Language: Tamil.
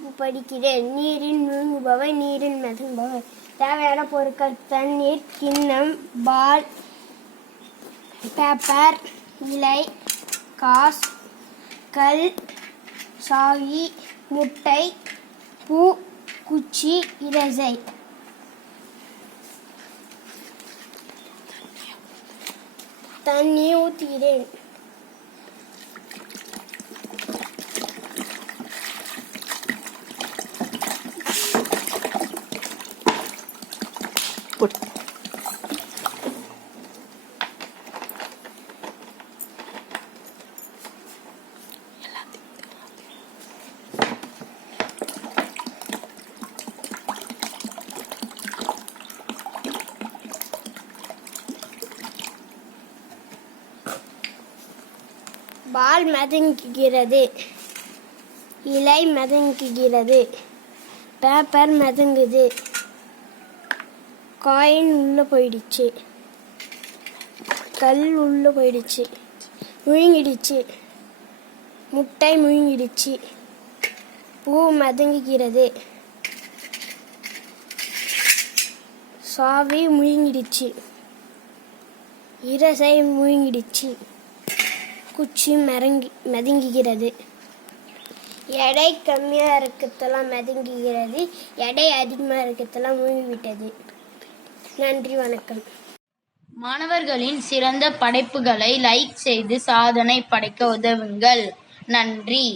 வகுப்பு படிக்கிறேன். நீரில் மூழ்குபவை, நீரில் மிதப்பவை. தேவையான பொருட்கள்: தண்ணீர், கிண்ணம், பால், பேப்பர், இலை, காஸ், கல், சாவி, முட்டை, பூ, குச்சி, இரசை. தண்ணி ஊற்றுகிறேன். பால் மிதங்குகிறது, இலை மிதங்குகிறது, பேப்பர் மிதங்குது, காயின் உள்ளே போயிடுச்சு, கல் உள்ளே போயிடுச்சு, முழுங்கிடுச்சு, முட்டை முழுங்கிடுச்சு, பூ மிதங்குகிறது, சாவி முழுங்கிடுச்சு, இரசை முழுங்கிடுச்சு, குச்சி மிதங்குகிறது. எடை கம்மியாக இருக்கிறதெல்லாம் மிதங்குகிறது, எடை அதிகமாக இருக்கிறதெல்லாம் மூழ்கிவிட்டது. நன்றி, வணக்கம். மாணவர்களின் சிறந்த படைப்புகளை லைக் செய்து சாதனை படைக்க உதவுங்கள். நன்றி.